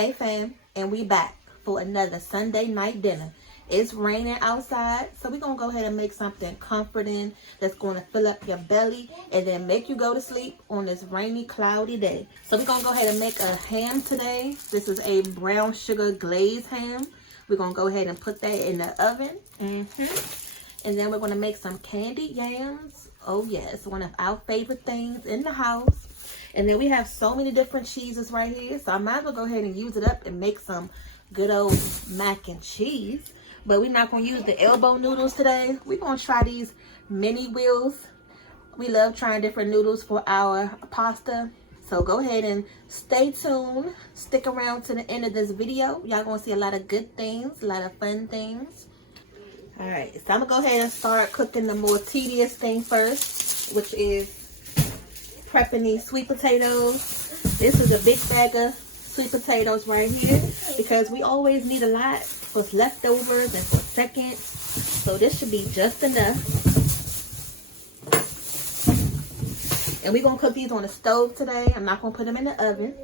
Hey fam, and we back for another Sunday night dinner. It's raining outside, so we're going to go ahead and make something comforting that's going to fill up your belly and then make you go to sleep on this rainy, cloudy day. So we're going to go ahead and make a ham today. This is a brown sugar glazed ham. We're going to go ahead and put that in the oven. And then we're going to make some candied yams. Oh yes, one of our favorite things in the house. And then we have so many different cheeses right here. So I might as well go ahead and use it up and make some good old mac and cheese. But we're not going to use the elbow noodles today. We're going to try these mini wheels. We love trying different noodles for our pasta. So go ahead and stay tuned. Stick around to the end of this video. Y'all going to see a lot of good things, a lot of fun things. Alright, so I'm going to go ahead and start cooking the more tedious thing first, which is prepping these sweet potatoes. This is a big bag of sweet potatoes right here because we always need a lot for leftovers and for seconds. So this should be just enough. And we're going to cook these on the stove today. I'm not going to put them in the oven.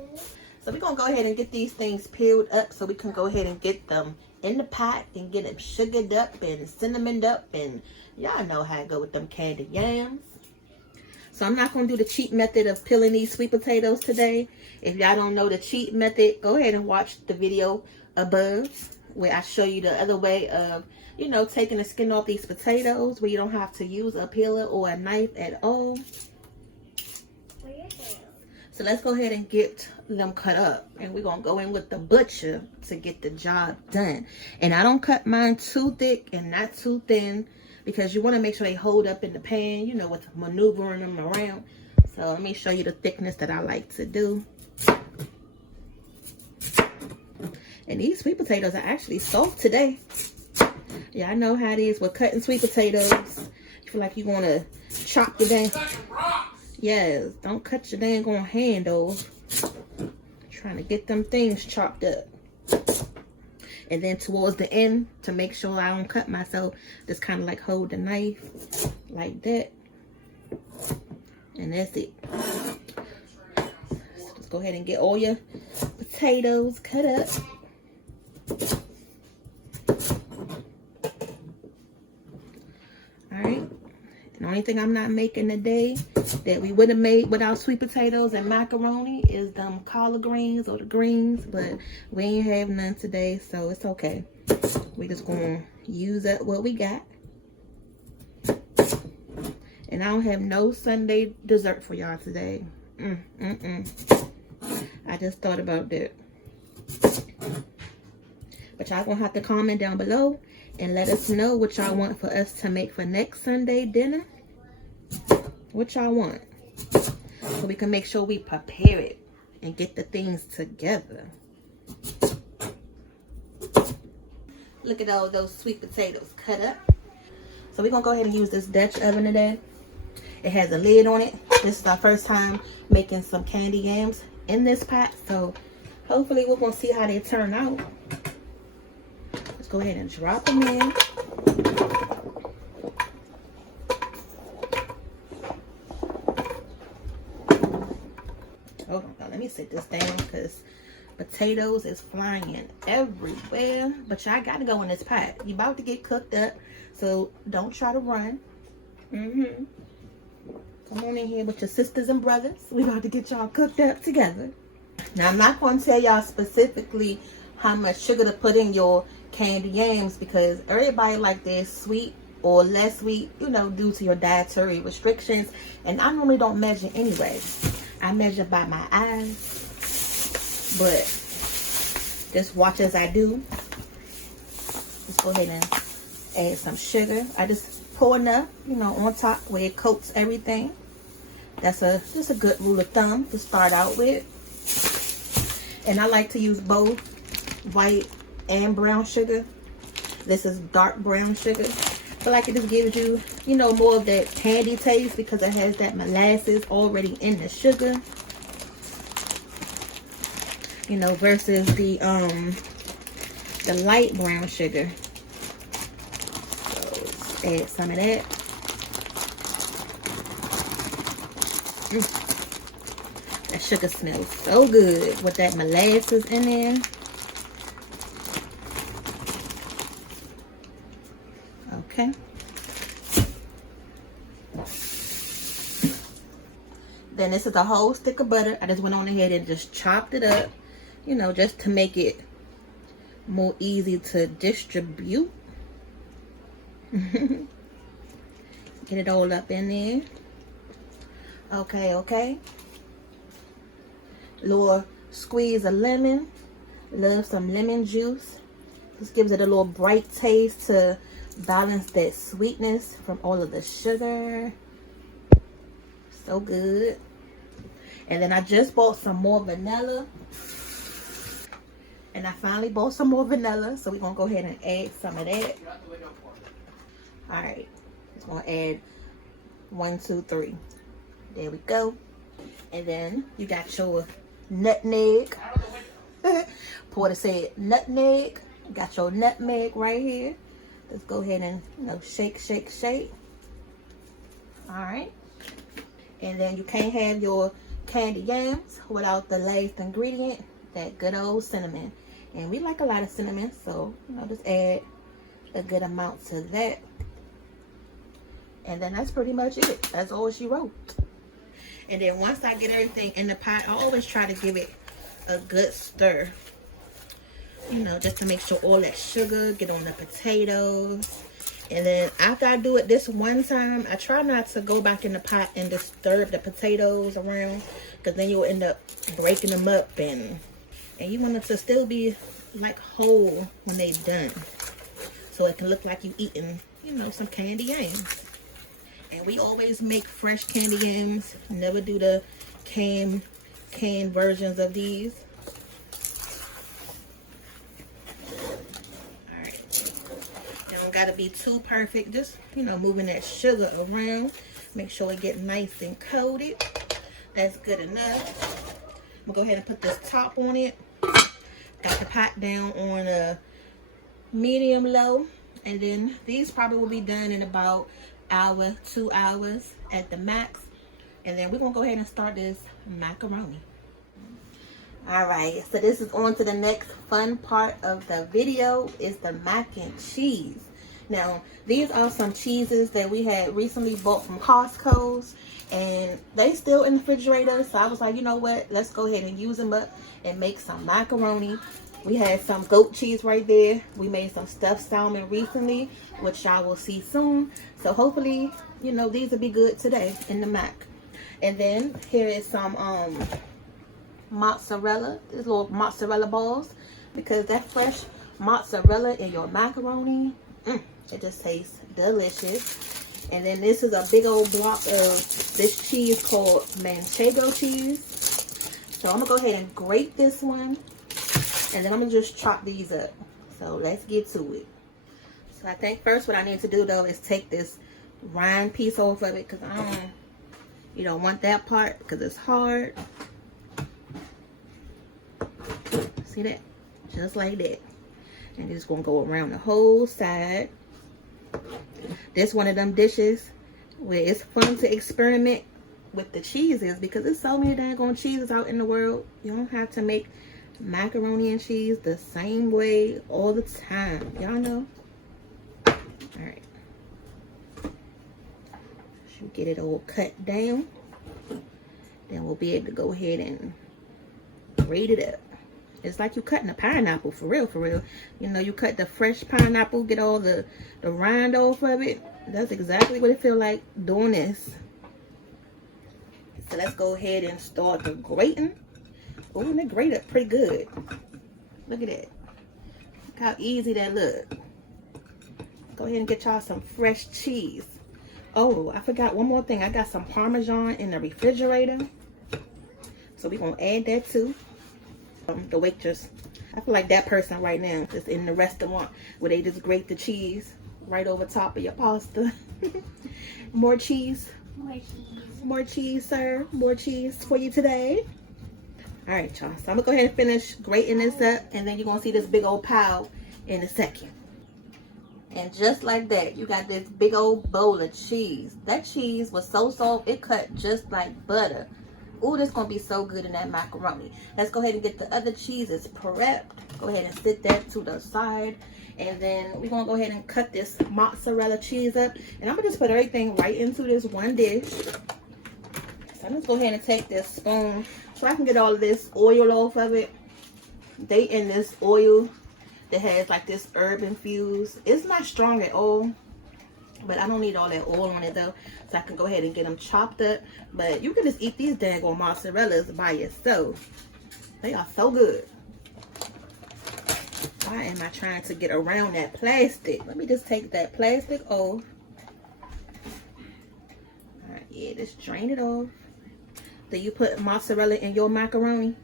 So we're going to go ahead and get these things peeled up so we can go ahead and get them in the pot and get them sugared up and cinnamoned up. And y'all know how it go with them candied yams. So I'm not going to do the cheap method of peeling these sweet potatoes today. If y'all don't know the cheap method, go ahead and watch the video above where I show you the other way of, you know, taking the skin off these potatoes where you don't have to use a peeler or a knife at all. So let's go ahead and get them cut up. And we're going to go in with the butcher to get the job done. And I don't cut mine too thick and not too thin, because you want to make sure they hold up in the pan, you know, with maneuvering them around. So let me show you the thickness that I like to do. And these sweet potatoes are actually soft today. Yeah, I know how it is with cutting sweet potatoes. You feel like you want to chop your dang... Yes, don't cut your dang on hand off. Trying to get them things chopped up. And then towards the end, to make sure I don't cut myself, just kind of like hold the knife like that. And that's it. So just go ahead and get all your potatoes cut up. Alright. And the only thing I'm not making today that we would have made without sweet potatoes and macaroni is them collard greens or the greens, but we ain't have none today, so it's okay. We just gonna use up what we got. And I don't have no Sunday dessert for y'all today. I just thought about that. But y'all gonna have to comment down below and let us know what y'all want for us to make for next Sunday dinner. What y'all want, so we can make sure we prepare it and get the things together. Look at all those sweet potatoes cut up. So we're gonna go ahead and use this Dutch oven today. It has a lid on it. This is our first time making some candy yams in this pot, so hopefully we're gonna see how they turn out. Let's go ahead and drop them in. Hold on, let me sit this down because potatoes is flying everywhere. But y'all gotta go in this pot. You about to get cooked up, so don't try to run. Come on in here with your sisters and brothers. We about to get y'all cooked up together. Now I'm not going to tell y'all specifically how much sugar to put in your candy yams, because everybody like this sweet or less sweet, you know, due to your dietary restrictions. And I normally don't measure anyway. I measure by my eyes, but just watch as I do. Let's go ahead and add some sugar. I just pour enough, you know, on top where it coats everything. That's just a good rule of thumb to start out with. And I like to use both white and brown sugar. This is dark brown sugar. I feel like it just gives you, you know, more of that candy taste because it has that molasses already in the sugar. You know, versus the light brown sugar. So let's add some of that. That sugar smells so good with that molasses in there. Okay. Then this is a whole stick of butter. I just went on ahead and just chopped it up, you know, just to make it more easy to distribute. Get it all up in there. Okay, okay. Little squeeze of lemon. Love some lemon juice. This gives it a little bright taste to balance that sweetness from all of the sugar. So good. And then I just bought some more vanilla. And I finally bought some more vanilla. So we're going to go ahead and add some of that. Alright. Just going to add 1, 2, 3. There we go. And then you got your nutmeg. Porter said nutmeg. You got your nutmeg right here. Let's go ahead and, you know, shake, shake, shake. Alright. And then you can't have your candied yams without the last ingredient, that good old cinnamon. And we like a lot of cinnamon, so, you know, just add a good amount to that. And then that's pretty much it. That's all she wrote. And then once I get everything in the pot, I always try to give it a good stir. You know, just to make sure all that sugar get on the potatoes. And then after I do it this one time, I try not to go back in the pot and disturb the potatoes around, because then you'll end up breaking them up, and you want it to still be like whole when they're done, so it can look like you eating, you know, some candied yams. And we always make fresh candied yams, never do the canned versions of these. Gotta be too perfect, just, you know, moving that sugar around, make sure it get nice and coated. That's good enough. I'm gonna go ahead and put this top on it. Got the pot down on a medium low, and then these probably will be done in about hour, 2 hours at the max. And then we're gonna go ahead and start this macaroni. All right, so this is on to the next fun part of the video, is the mac and cheese. Now, these are some cheeses that we had recently bought from Costco's, and they still in the refrigerator. So I was like, you know what? Let's go ahead and use them up and make some macaroni. We had some goat cheese right there. We made some stuffed salmon recently, which y'all will see soon. So hopefully, you know, these will be good today in the mac. And then here is some mozzarella, these little mozzarella balls, because that fresh mozzarella in your macaroni, it just tastes delicious. And then this is a big old block of this cheese called manchego cheese. So I'm gonna go ahead and grate this one, and then I'm gonna just chop these up. So let's get to it. So I think first what I need to do though is take this rind piece off of it, because you don't want that part because it's hard. See that? Just like that. And just gonna go around the whole side. This one of them dishes where it's fun to experiment with the cheeses, because there's so many dang cheeses out in the world. You don't have to make macaroni and cheese the same way all the time. Y'all know? Alright. Should get it all cut down. Then we'll be able to go ahead and grate it up. It's like you cutting a pineapple, for real, for real. You know, you cut the fresh pineapple, get all the rind off of it. That's exactly what it feels like doing this. So let's go ahead and start the grating. Oh, and it grate up pretty good. Look at that. Look how easy that look. Go ahead and get y'all some fresh cheese. Oh, I forgot one more thing. I got some Parmesan in the refrigerator. So we're going to add that too. The waitress, I feel like that person right now is in the restaurant where they just grate the cheese right over top of your pasta. More cheese. More cheese, sir. More cheese for you today. All right, y'all. So I'm going to go ahead and finish grating this up, and then you're going to see this big old pile in a second. And just like that, you got this big old bowl of cheese. That cheese was so soft, it cut just like butter. Oh, this gonna be so good in that macaroni. Let's go ahead and get the other cheeses prepped. Go ahead and sit that to the side. And then we're gonna go ahead and cut this mozzarella cheese up. And I'm gonna just put everything right into this one dish. So I'm just go ahead and take this spoon so I can get all of this oil off of it. They in this oil that has like this herb infused. It's not strong at all, but I don't need all that oil on it though. So I can go ahead and get them chopped up. But you can just eat these daggone mozzarellas by yourself. They are so good. Why am I trying to get around that plastic? Let me just take that plastic off. Alright, yeah, just drain it off. Do you put mozzarella in your macaroni?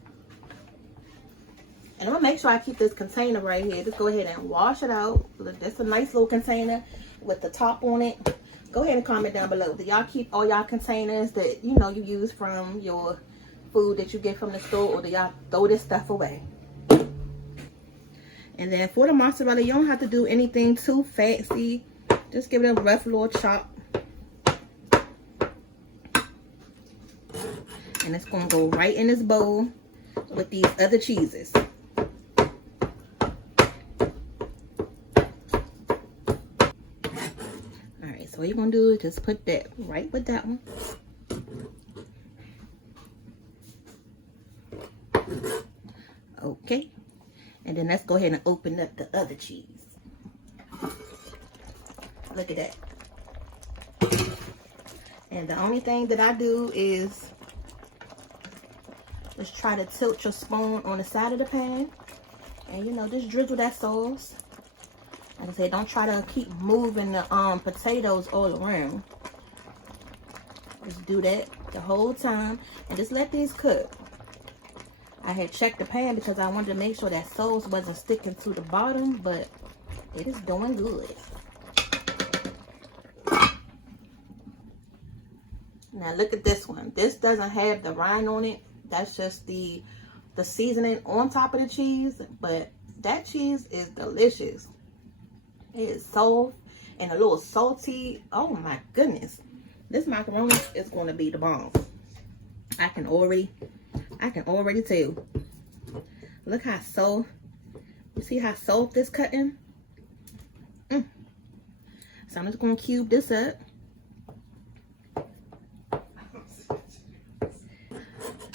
And I'm gonna make sure I keep this container right here. Just go ahead and wash it out. That's a nice little container with the top on it. Go ahead and comment down below. Do y'all keep all y'all containers that you know you use from your food that you get from the store, or do y'all throw this stuff away? And then for the mozzarella, you don't have to do anything too fancy. Just give it a rough little chop. And it's going to go right in this bowl with these other cheeses. Alright, so what you're going to do is just put that right with that one. Okay. And then let's go ahead and open up the other cheese. Look at that. And the only thing that I do is just try to tilt your spoon on the side of the pan. And you know, just drizzle that sauce. Like I said, don't try to keep moving the potatoes all around. Just do that the whole time. And just let these cook. I had checked the pan because I wanted to make sure that sauce wasn't sticking to the bottom, but it is doing good. Now look at this one. This doesn't have the rind on it. That's just the seasoning on top of the cheese, but that cheese is delicious. It is soft and a little salty. Oh my goodness. This macaroni is going to be the bomb. I can already tell. Look how soft. You see how soft this cutting? So I'm just going to cube this up.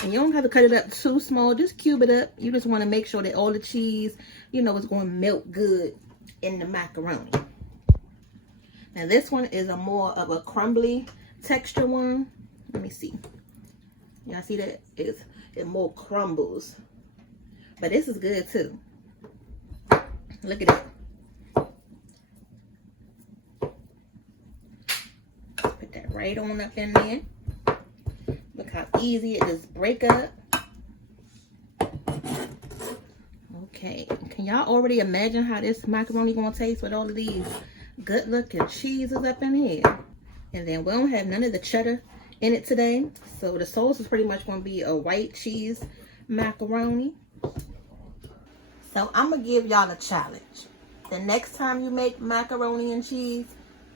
And you don't have to cut it up too small. Just cube it up. You just want to make sure that all the cheese, you know, is going to melt good in the macaroni. Now this one is a more of a crumbly texture one. Let me see. Y'all see that? It more crumbles. But this is good too. Look at that. Put that right on up in there. Look how easy it just break up. Okay. Can y'all already imagine how this macaroni gonna taste with all of these good looking cheeses up in here? And then we don't have none of the cheddar in it today, so the sauce is pretty much going to be a white cheese macaroni. So I'm gonna give y'all a challenge. The next time you make macaroni and cheese,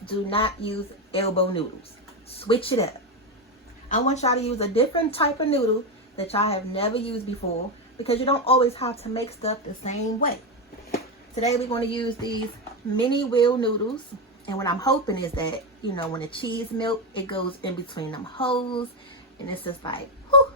do not use elbow noodles. Switch it up. I want y'all to use a different type of noodle that y'all have never used before, because you don't always have to make stuff the same way. Today we're going to use these mini wheel noodles. And what I'm hoping is that, you know, when the cheese melt, it goes in between them holes. And it's just like, whew.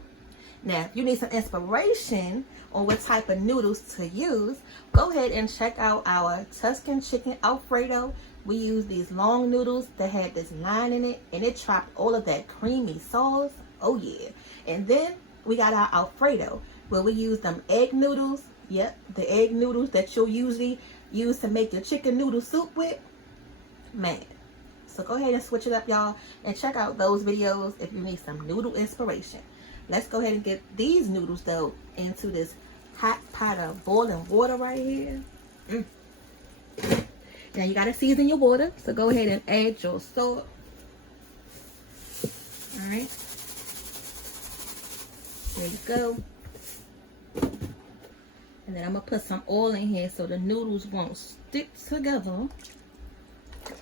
Now, if you need some inspiration on what type of noodles to use, go ahead and check out our Tuscan chicken Alfredo. We use these long noodles that have this line in it. And it chopped all of that creamy sauce. Oh, yeah. And then we got our Alfredo, where we use them egg noodles. Yep, the egg noodles that you'll usually use to make your chicken noodle soup with. Man, so go ahead and switch it up, y'all, and check out those videos if you need some noodle inspiration. Let's go ahead and get these noodles though into this hot pot of boiling water right here. Now you gotta season your water, so go ahead and add your salt. All right, there you go. And then I'm gonna put some oil in here so the noodles won't stick together.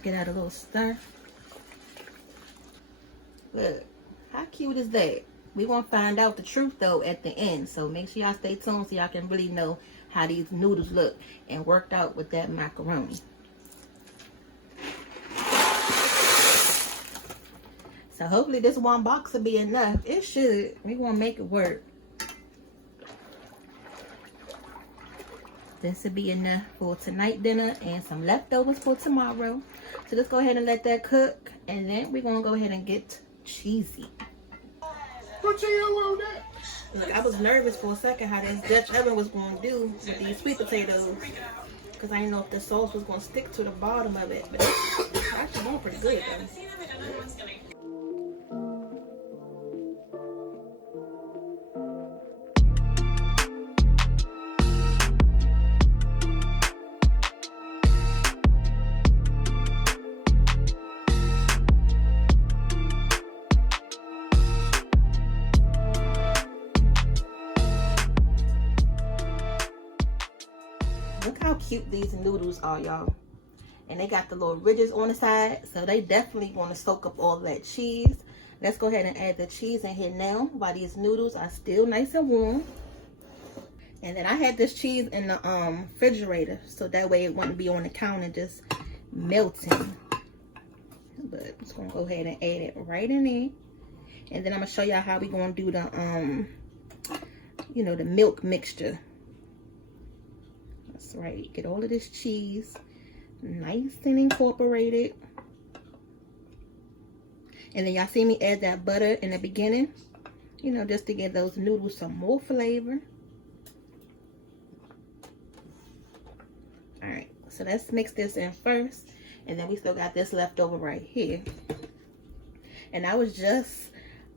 Get out a little stir. Look, how cute is that? We're going to find out the truth, though, at the end. So make sure y'all stay tuned so y'all can really know how these noodles look and worked out with that macaroni. So hopefully this one box will be enough. It should. We're going to make it work. This will be enough for tonight dinner and some leftovers for tomorrow. So let's go ahead and let that cook. And then we're going to go ahead and get cheesy. What the hell on that? Look, I was nervous for a second how this Dutch oven was going to do with these sweet potatoes. Because I didn't know if the sauce was going to stick to the bottom of it. But it's actually going pretty good, though. Look how cute these noodles are, y'all. And they got the little ridges on the side, so they definitely want to soak up all that cheese. Let's go ahead and add the cheese in here now while these noodles are still nice and warm. And then I had this cheese in the refrigerator, so that way it wouldn't be on the counter just melting. But I'm just gonna go ahead and add it right in there. And then I'm gonna show y'all how we gonna do the you know, the milk mixture. That's right. Get all of this cheese nice and incorporated. And then y'all see me add that butter in the beginning, you know, just to give those noodles some more flavor. All right, so let's mix this in first. And then we still got this left over right here. And that was just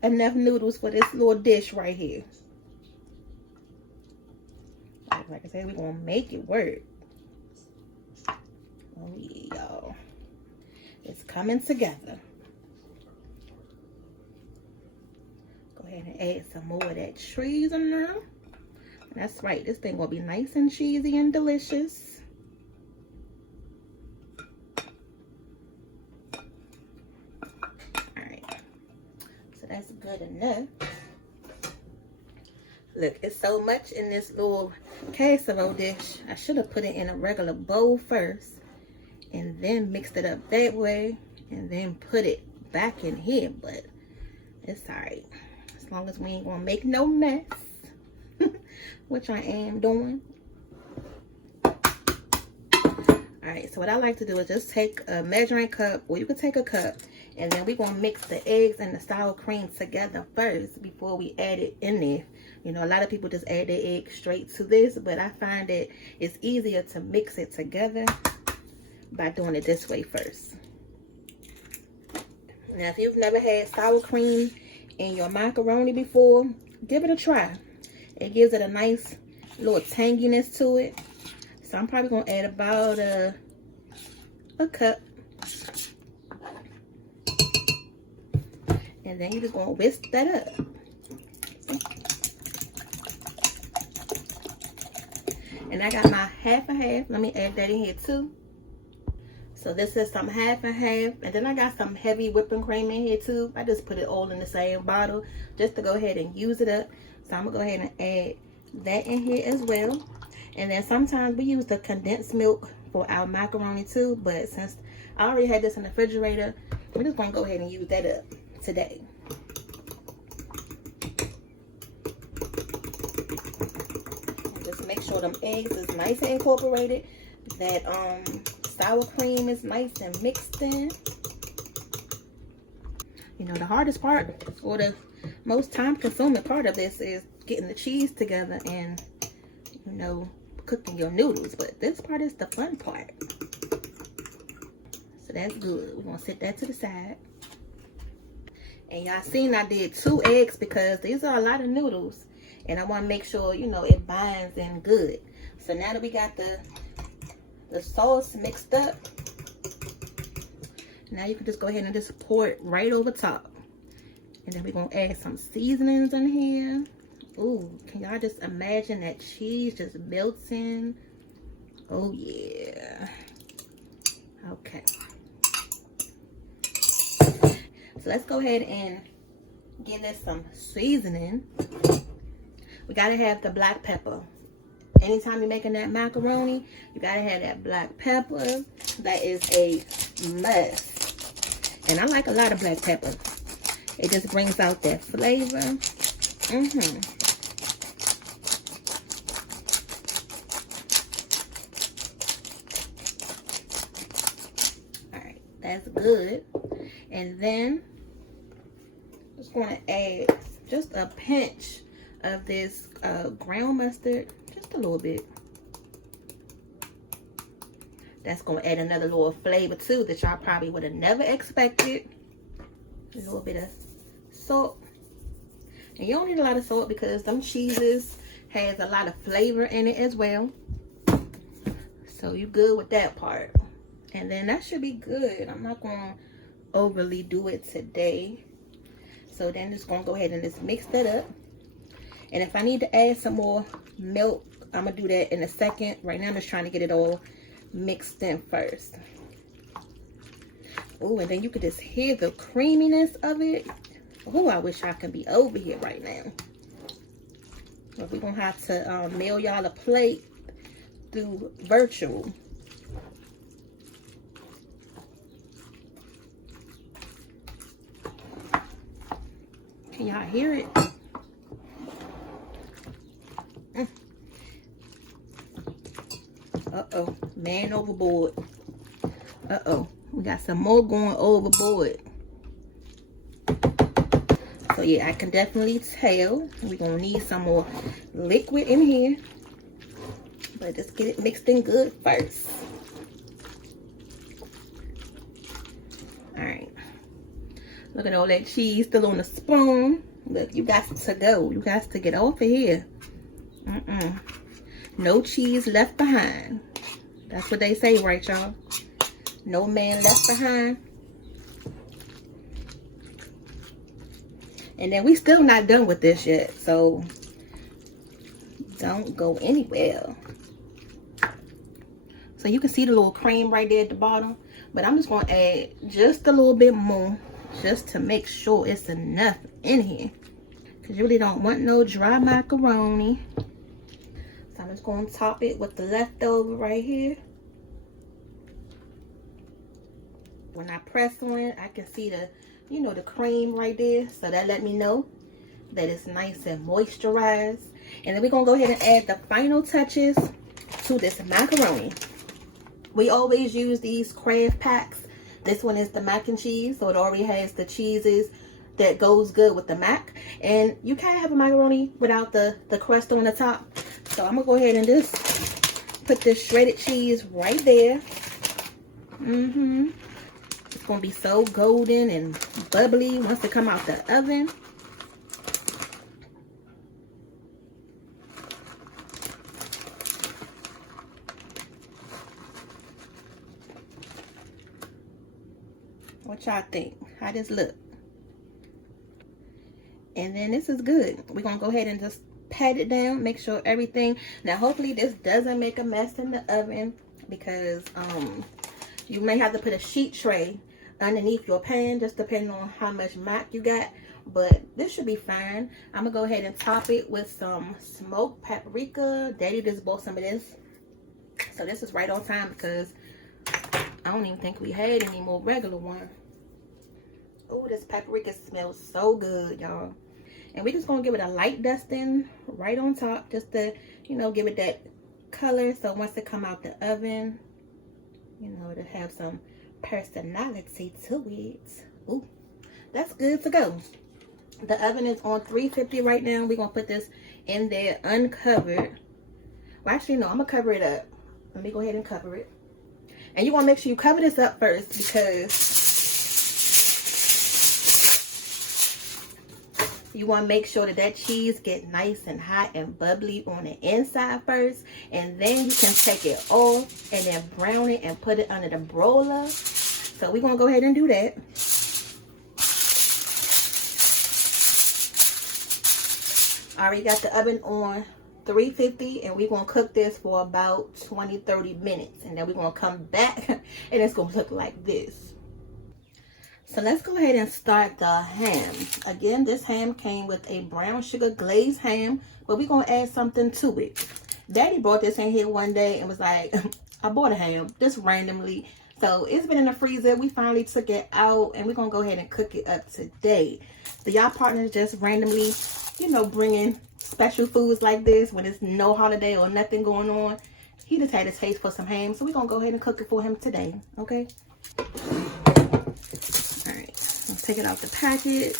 enough noodles for this little dish right here. Like I said, we're gonna make it work. Oh yeah, y'all. It's coming together. Go ahead and add some more of that cheese in there. That's right, this thing gonna be nice and cheesy and delicious. Alright, so that's good enough. Look, it's so much in this little casserole dish. I should have put it in a regular bowl first and then mixed it up that way and then put it back in here, but it's alright. As long as we ain't gonna make no mess, which I am doing. Alright, so what I like to do is just take a measuring cup, or you could take a cup, and then we're gonna mix the eggs and the sour cream together first before we add it in there. You know, a lot of people just add their eggs straight to this, but I find that it's easier to mix it together by doing it this way first. Now, if you've never had sour cream in your macaroni before, give it a try. It gives it a nice little tanginess to it. So I'm probably gonna add about a cup. And then you're just gonna whisk that up. And I got my half and half. Let me add that in here too. So this is some half and half. And then I got some heavy whipping cream in here too. I just put it all in the same bottle just to go ahead and use it up. So I'm gonna go ahead and add that in here as well. And then sometimes we use the condensed milk for our macaroni too. But since I already had this in the refrigerator, we're just gonna go ahead and use that up today. Make sure them eggs is nice and incorporated. That sour cream is nice and mixed in. You know, the hardest part, or the most time consuming part of this, is getting the cheese together and, you know, cooking your noodles. But this part is the fun part. So that's good. We're gonna set that to the side. And y'all seen I did 2 eggs because these are a lot of noodles. And I want to make sure, you know, it binds in good. So now that we got the sauce mixed up, now you can just go ahead and just pour it right over top. And then we're going to add some seasonings in here. Ooh, can y'all just imagine that cheese just melts in? Oh, yeah. Okay. So let's go ahead and Give this some seasoning. We gotta have the black pepper. Anytime you're making that macaroni, you gotta have that black pepper. That is a must. And I like a lot of black pepper. It just brings out that flavor. Alright, that's good. And then just gonna add just a pinch of this ground mustard, just a little bit. That's gonna add another little flavor too that y'all probably would have never expected. A little bit of salt. And you don't need a lot of salt because them cheeses has a lot of flavor in it as well. So you good with that part. And then that should be good. I'm not gonna overly do it today. So then just gonna go ahead and just mix that up. And if I need to add some more milk, I'm gonna do that in a second. Right now I'm just trying to get it all mixed in first. Oh, and then you could just hear the creaminess of it. Oh, I wish I could be over here right now. But we're gonna have to mail y'all a plate through virtual. Can y'all hear it? Uh-oh, man overboard. Uh-oh, we got some more going overboard. So yeah, I can definitely tell we're gonna need some more liquid in here. But just get it mixed in good first. Alright. Look at all that cheese still on the spoon. Look, you got to go. You got to get off of here. No cheese left behind. That's what they say, right, y'all? No man left behind. And then we still not done with this yet, so don't go anywhere. So you can see the little cream right there at the bottom, but I'm just gonna add just a little bit more just to make sure it's enough in here, because you really don't want no dry macaroni. So I'm just gonna top it with the leftover right here. When I press on it, I can see the, you know, the cream right there. So that let me know that it's nice and moisturized. And then we're gonna go ahead and add the final touches to this macaroni. We always use these Kraft packs. This one is the mac and cheese, so it already has the cheeses that goes good with the mac. And you can't have a macaroni without the crust on the top. So I'm gonna go ahead and just put this shredded cheese right there. It's gonna be so golden and bubbly once it come out the oven. What y'all think? How this look? And then this is good. We're gonna go ahead and just pat it down, make sure everything. Now hopefully this doesn't make a mess in the oven, because you may have to put a sheet tray underneath your pan, just depending on how much mac you got. But this should be fine. I'm gonna go ahead and top it with some smoked paprika. Daddy just bought some of this, so this is right on time because I don't even think we had any more regular one. Oh, this paprika smells so good, y'all. And we're just gonna give it a light dusting right on top, just to, you know, give it that color. So once it come out the oven, you know, it'll have some personality to it. Ooh, that's good to go. The oven is on 350 right now. We're gonna put this in there uncovered. Well, actually, no, I'm gonna cover it up. Let me go ahead and cover it. And you wanna make sure you cover this up first, because you want to make sure that cheese get nice and hot and bubbly on the inside first. And then you can take it off and then brown it and put it under the broiler. So we're going to go ahead and do that. I already got the oven on 350, and we're going to cook this for about 20-30 minutes. And then we're going to come back and it's going to look like this. So let's go ahead and start the ham. Again, this ham came with a brown sugar glazed ham, but we're gonna add something to it. Daddy brought this in here one day and was like, I bought a ham just randomly. So it's been in the freezer. We finally took it out and we're gonna go ahead and cook it up today. So y'all partners just randomly, you know, bringing special foods like this when there's no holiday or nothing going on. He just had a taste for some ham, so we're gonna go ahead and cook it for him today, okay? All right, let's take it out the package.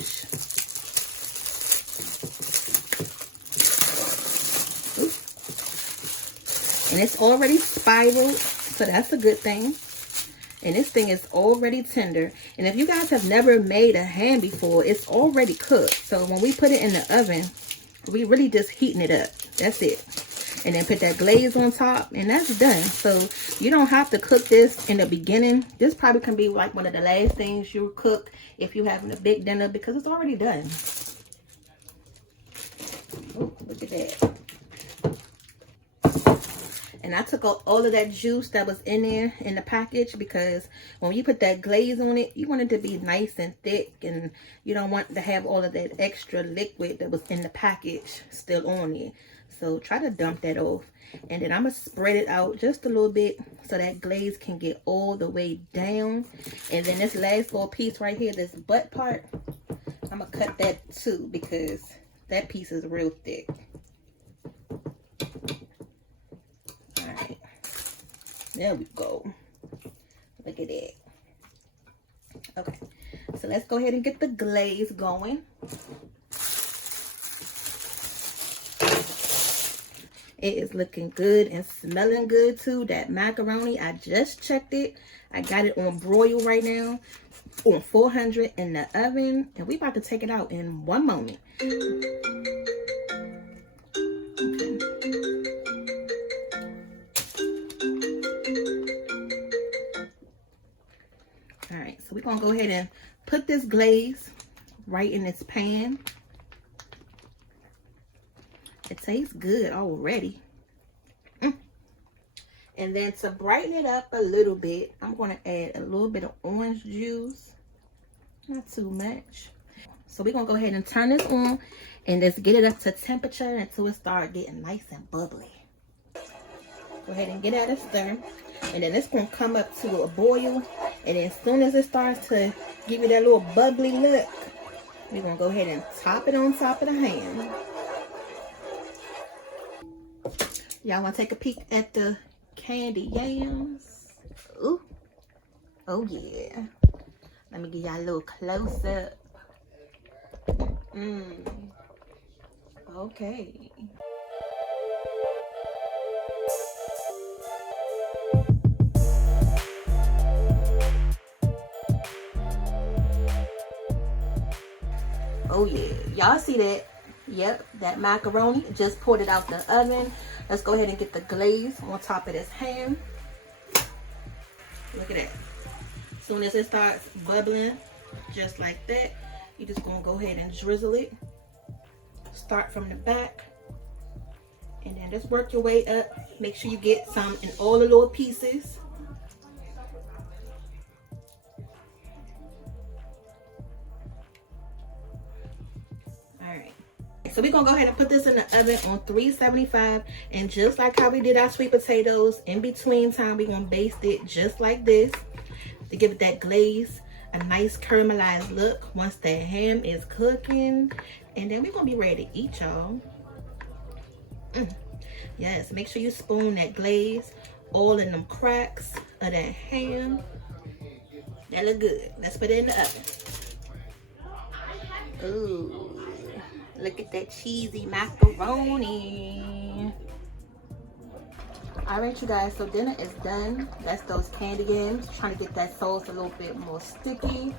Oops. And it's already spiraled, so that's a good thing. And this thing is already tender. And if you guys have never made a ham before, it's already cooked. So when we put it in the oven, we really just heating it up. That's it. And then put that glaze on top, and that's done. So you don't have to cook this in the beginning. This probably can be like one of the last things you cook if you're having a big dinner, because it's already done. Oh, look at that. And I took out all of that juice that was in there in the package, because when you put that glaze on it, you want it to be nice and thick, and you don't want to have all of that extra liquid that was in the package still on it. So try to dump that off. And then I'm going to spread it out just a little bit so that glaze can get all the way down. And then this last little piece right here, this butt part, I'm going to cut that too, because that piece is real thick. Alright. There we go. Look at that. Okay. So let's go ahead and get the glaze going. It is looking good and smelling good too. That macaroni, I just checked it. I got it on broil right now on 400 in the oven. And we about to take it out in one moment. Okay. All right, so we're going to go ahead and put this glaze right in this pan. It tastes good already. And then to brighten it up a little bit, I'm going to add a little bit of orange juice. Not too much. So we're going to go ahead and turn this on and just get it up to temperature until it starts getting nice and bubbly. Go ahead and get at a stir. And then it's going to come up to a boil. And then as soon as it starts to give you that little bubbly look, we're going to go ahead and top it on top of the ham. Y'all want to take a peek at the candied yams? Ooh. Oh, yeah. Let me give y'all a little close-up. Okay. Oh, yeah. Y'all see that? Yep, that macaroni. Just poured it out the oven. Let's go ahead and get the glaze on top of this ham. Look at that. As soon as it starts bubbling, just like that, you're just going to go ahead and drizzle it. Start from the back. And then just work your way up. Make sure you get some in all the little pieces. Alright. So we're going to go ahead and put this in the oven on 375. And just like how we did our sweet potatoes, in between time, we're going to baste it just like this to give it that glaze, a nice caramelized look once that ham is cooking. And then we're going to be ready to eat, y'all. Yes, make sure you spoon that glaze all in them cracks of that ham. That look good. Let's put it in the oven. Ooh. Look at that cheesy macaroni. Alright, you guys, so dinner is done. That's those candied yams. Trying to get that sauce a little bit more sticky.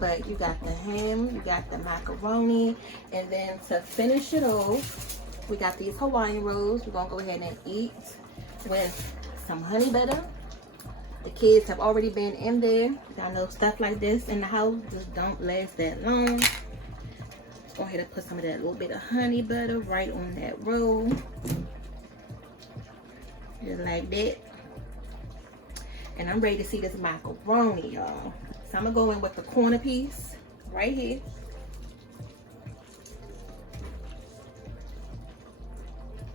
But you got the ham, you got the macaroni. And then to finish it off, we got these Hawaiian rolls. We're going to go ahead and eat with some honey butter. The kids have already been in there. I know stuff like this in the house just don't last that long. Go ahead and put some of that little bit of honey butter right on that roll. Just like that. And I'm ready to see this macaroni, y'all. So I'm gonna go in with the corner piece right here.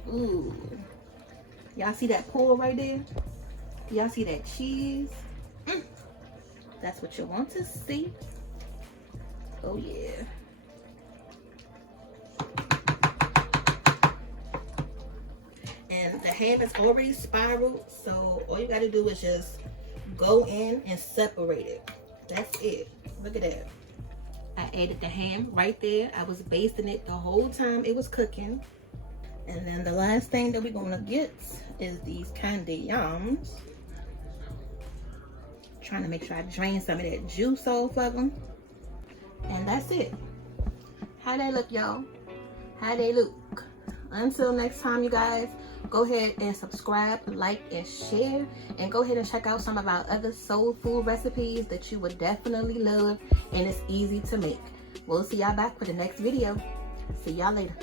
Ooh, y'all see that pull right there? Y'all see that cheese? That's what you want to see. Oh yeah. And the ham is already spiraled, so all you gotta do is just go in and separate it. That's it. Look at that. I added the ham right there. I was basting it the whole time it was cooking. And then the last thing that we're gonna get is these candied yams. Trying to make sure I drain some of that juice off of them. And that's it. How they look, y'all? How they look? Until next time, you guys, go ahead and subscribe, like, and share. And go ahead and check out some of our other soul food recipes that you would definitely love. And it's easy to make. We'll see y'all back for the next video. See y'all later.